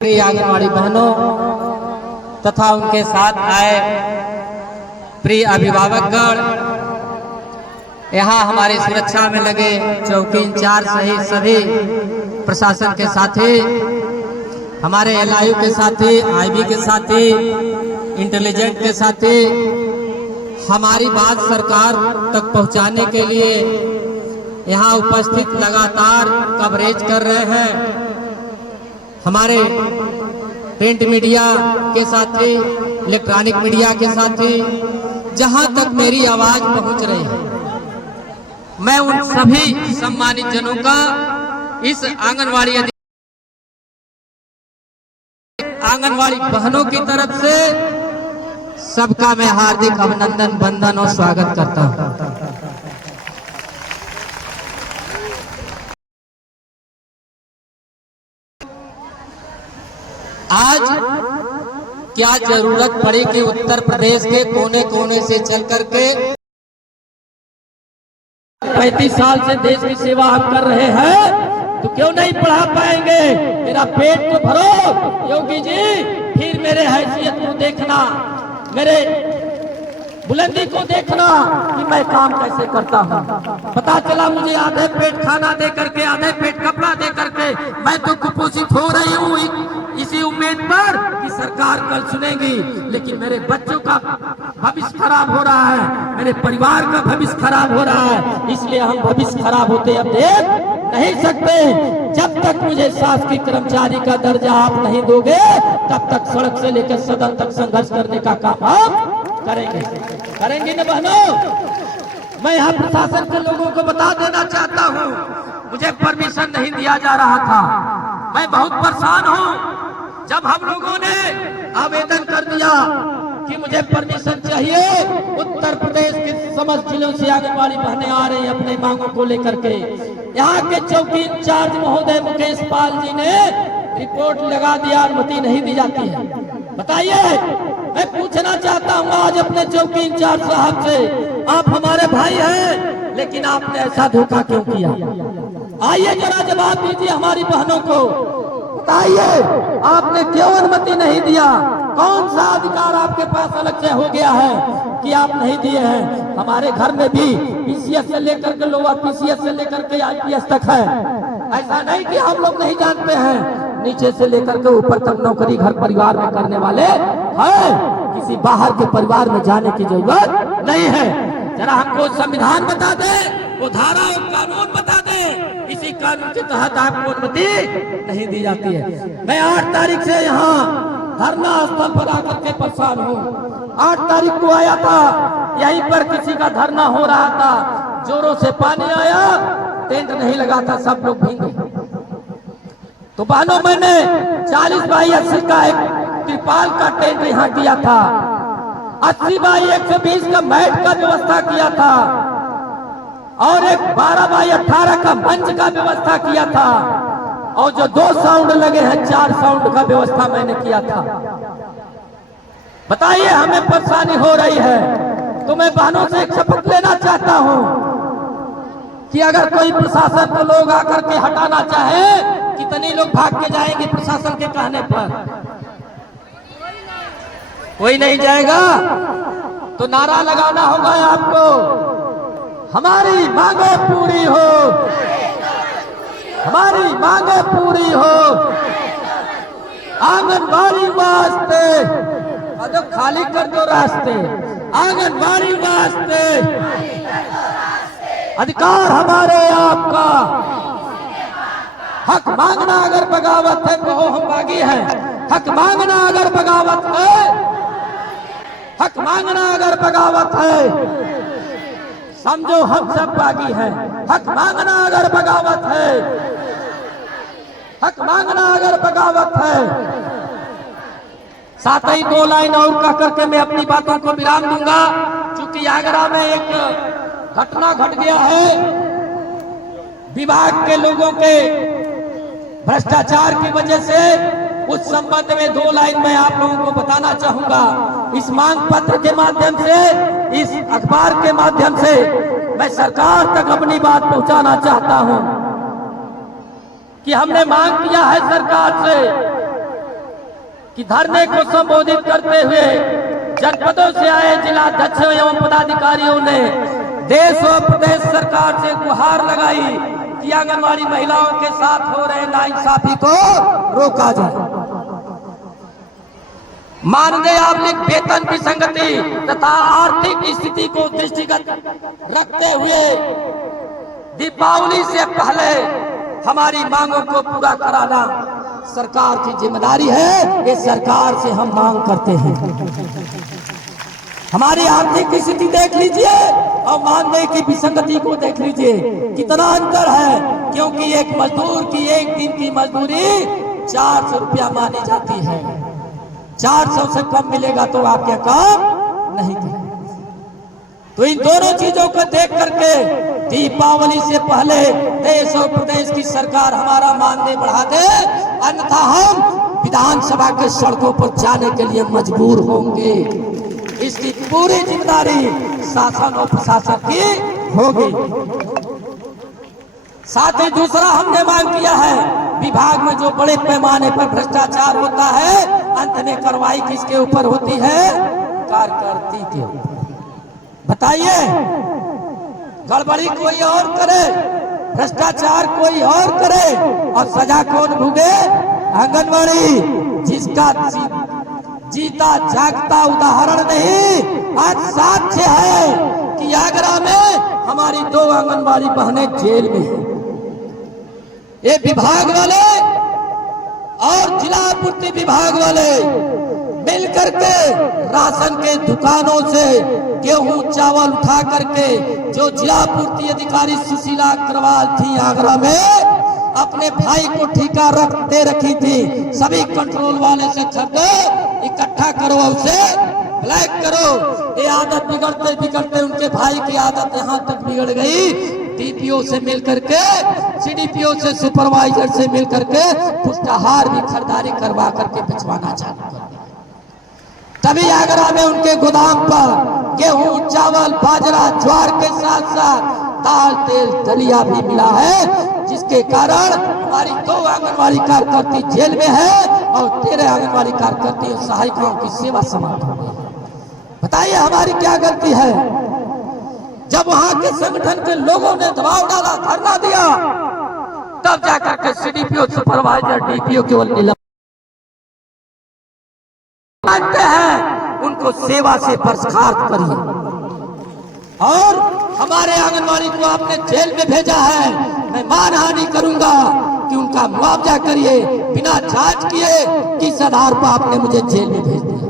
प्रिय आंगनवाड़ी बहनों तथा उनके साथ आए प्रिय अभिभावकगण, यहाँ हमारी सुरक्षा में लगे चौकी इंचार्ज सहित सभी प्रशासन के साथी, हमारे एलआईयू के साथी, आईबी के साथी, इंटेलिजेंट के साथी, हमारी बात सरकार तक पहुंचाने के लिए यहाँ उपस्थित लगातार कवरेज कर रहे हैं। हमारे प्रिंट मीडिया के साथी, इलेक्ट्रॉनिक मीडिया के साथी, जहां तक मेरी आवाज पहुंच रही है, मैं उन सभी सम्मानित जनों का इस आंगनवाड़ी बहनों की तरफ से सबका मैं हार्दिक अभिनंदन, वंदन और स्वागत करता हूं। आज क्या जरूरत पड़ी कि उत्तर प्रदेश के कोने कोने से चल करके 35 साल से देश की सेवा हम कर रहे हैं, तो क्यों नहीं पढ़ा पाएंगे? मेरा पेट तो भरो योगी जी, फिर मेरे हैसियत को देखना, मेरे बुलंदी को देखना कि मैं काम कैसे करता हूँ। पता चला मुझे आधे पेट खाना दे करके, आधे पेट कपड़ा दे करके मैं तो कुपोषित हो रही हूँ, इसी उम्मीद पर कि सरकार कल सुनेगी, लेकिन मेरे बच्चों का भविष्य खराब हो रहा है, मेरे परिवार का भविष्य खराब हो रहा है, इसलिए हम भविष्य खराब होते अब देख नहीं सकते। जब तक मुझे शासकीय कर्मचारी का दर्जा आप नहीं दोगे, तब तक सड़क से लेकर सदन तक संघर्ष करने का काम हम करेंगे न बहनों। मैं यहाँ प्रशासन के लोगों को बता देना चाहता हूँ, मुझे परमिशन नहीं दिया जा रहा था, मैं बहुत परेशान हूँ। जब हम लोगों ने आवेदन कर दिया कि मुझे परमिशन चाहिए, उत्तर प्रदेश के समस्त जिलों से आंगनवाड़ी बहनें आ रही अपने मांगों को लेकर के, यहाँ के चौकी इंचार्ज महोदय मुकेश पाल जी ने रिपोर्ट लगा दिया, अनुमति नहीं दी जाती है। बताइए, मैं पूछना चाहता हूँ आज अपने चौकी इंचार्ज साहब से, आप हमारे भाई हैं, लेकिन आपने ऐसा धोखा क्यों किया? आइए जरा जवाब दीजिए हमारी बहनों को, बताइए आपने क्यों अनुमति नहीं दिया? कौन सा अधिकार आपके पास अलग से हो गया है कि आप नहीं दिए हैं? हमारे घर में भी पीसीएस से लेकर के लोअर पीसीएस से लेकर के आईपीएस तक है, ऐसा नहीं कि हम लोग नहीं जानते हैं, नीचे से लेकर के ऊपर तक नौकरी घर परिवार में करने वाले हैं, किसी बाहर के परिवार में जाने की जरूरत नहीं है। जरा हमको संविधान बता दे, वो धारा और कानून बता दे, इसी कानून के तहत आपको अनुमति नहीं दी जाती है। मैं 8 तारीख से यहाँ धरना स्थल पर आकर के परेशान हूँ। 8 तारीख को आया था, यहीं पर किसी का धरना हो रहा था, जोरों से पानी आया, टेंट नहीं लगा था, सब लोग भीगे। तो बहनों, मैंने 40 बाई 80 का एक त्रिपाल का टेंट यहाँ किया था, 80 बाई 120 का मैट का व्यवस्था किया था, और एक 12 बाई 18 का मंच का व्यवस्था किया था, और जो 2 साउंड लगे हैं 4 साउंड का व्यवस्था मैंने किया था। बताइए, हमें परेशानी हो रही है, तो मैं बहनों से एक शपथ लेना चाहता हूं कि अगर कोई प्रशासन को लोग आकर के हटाना चाहे, कितने लोग भाग के जाएंगे प्रशासन के कहने पर? कोई नहीं जाएगा। तो नारा लगाना होगा आपको, हमारी मांगे पूरी हो, हमारी मांगे पूरी हो, आंगनबाड़ी वास्ते, अरे खाली कर दो रास्ते, आंगनबाड़ी वास्ते, अधिकार हमारे आपका, हक मांगना अगर बगावत है तो हम बागी हैं, हक मांगना अगर बगावत है, हक मांगना अगर बगावत है, समझो हम सब बागी हैं। हक मांगना अगर बगावत है, हक मांगना अगर बगावत है। साथ ही 2 लाइन और कह करके मैं अपनी बातों को विराम दूंगा, क्योंकि आगरा में एक घटना घट गया है, विभाग के लोगों के भ्रष्टाचार की वजह से। उस संबंध में 2 लाइन मैं आप लोगों को बताना चाहूंगा। इस मांग पत्र के माध्यम से, इस अखबार के माध्यम से मैं सरकार तक अपनी बात पहुंचाना चाहता हूं कि हमने मांग किया है सरकार से कि धरने को संबोधित करते हुए जनपदों से आए जिलाध्यक्षों एवं पदाधिकारियों ने देश और प्रदेश सरकार से गुहार लगाई कि आंगनबाड़ी महिलाओं के साथ हो रहे नाइंसाफी को रोका जाए। मानदेय आवलिक वेतन विसंगति तथा आर्थिक स्थिति को दृष्टिगत रखते हुए दीपावली से पहले हमारी मांगों को पूरा कराना सरकार की जिम्मेदारी है। ये सरकार से हम मांग करते हैं। हमारी आर्थिक स्थिति देख लीजिए और मानदेय की विसंगति को देख लीजिए, कितना अंतर है। क्योंकि एक मजदूर की एक दिन की मजदूरी 400 रुपया मानी जाती है। 400 से कम मिलेगा तो आप क्या काम नहीं करेंगे। तो इन दोनों चीजों को देख करके दीपावली से पहले देश और प्रदेश की सरकार हमारा मानदेय बढ़ा दे, अन्यथा हम विधानसभा के सड़कों पर जाने के लिए मजबूर होंगे। इसकी पूरी जिम्मेदारी शासन और प्रशासन की होगी। साथ ही दूसरा हमने मांग किया है, विभाग में जो बड़े पैमाने पर भ्रष्टाचार होता है, अंत में कार्रवाई किसके ऊपर होती है? कार्यकर्ता के ऊपर। बताइए, गड़बड़ी कोई और करे, भ्रष्टाचार कोई और करे और सजा कौन भुगे? आंगनबाड़ी, जिसका जीता जागता उदाहरण नहीं आज साक्ष्य है कि आगरा में हमारी 2 आंगनबाड़ी बहनें जेल में हैं। ये विभाग वाले और जिला आपूर्ति विभाग वाले मिलकर के राशन के दुकानों से गेहूं चावल उठा करके जो जिला आपूर्ति अधिकारी सुशीला अग्रवाल थी आगरा में, अपने भाई को ठेका दे रखी थी। सभी कंट्रोल वाले से छपे इकट्ठा करो, उसे ब्लैक करो। ये आदत बिगड़ते बिगड़ते उनके भाई की आदत यहाँ तक बिगड़ गई। डीपीओ से मिलकर के, सीडीपीओ से, सुपरवाइजर से मिलकर के पुष्टाहार भी खरीदारी करवा करके भिजवाना चालू कर दिया। तभी आगरा में उनके गोदाम पर गेहूं चावल बाजरा ज्वार के साथ साथ दाल तेल दलिया भी मिला है, जिसके कारण हमारी 2 आंगनबाड़ी कार्यकर्ती जेल में है और 13 आंगनबाड़ी कार्यकर्ती और सहायिकाओं की सेवा समाप्त हो गई। बताइए हमारी क्या गलती है? जब वहां के संगठन के लोगों ने दबाव डाला, धरना दिया, तब जाकर के सीडीपीओ सुपरवाइजर डीपीओ केवल निलंबित मानते हैं, उनको सेवा से बर्खास्त करिए। और हमारे आंगनबाड़ी को आपने जेल में भेजा है, मैं मानहानि करूंगा कि उनका मुआवजा करिए। बिना जांच किए किस आधार पर आपने मुझे जेल में भेज दिया?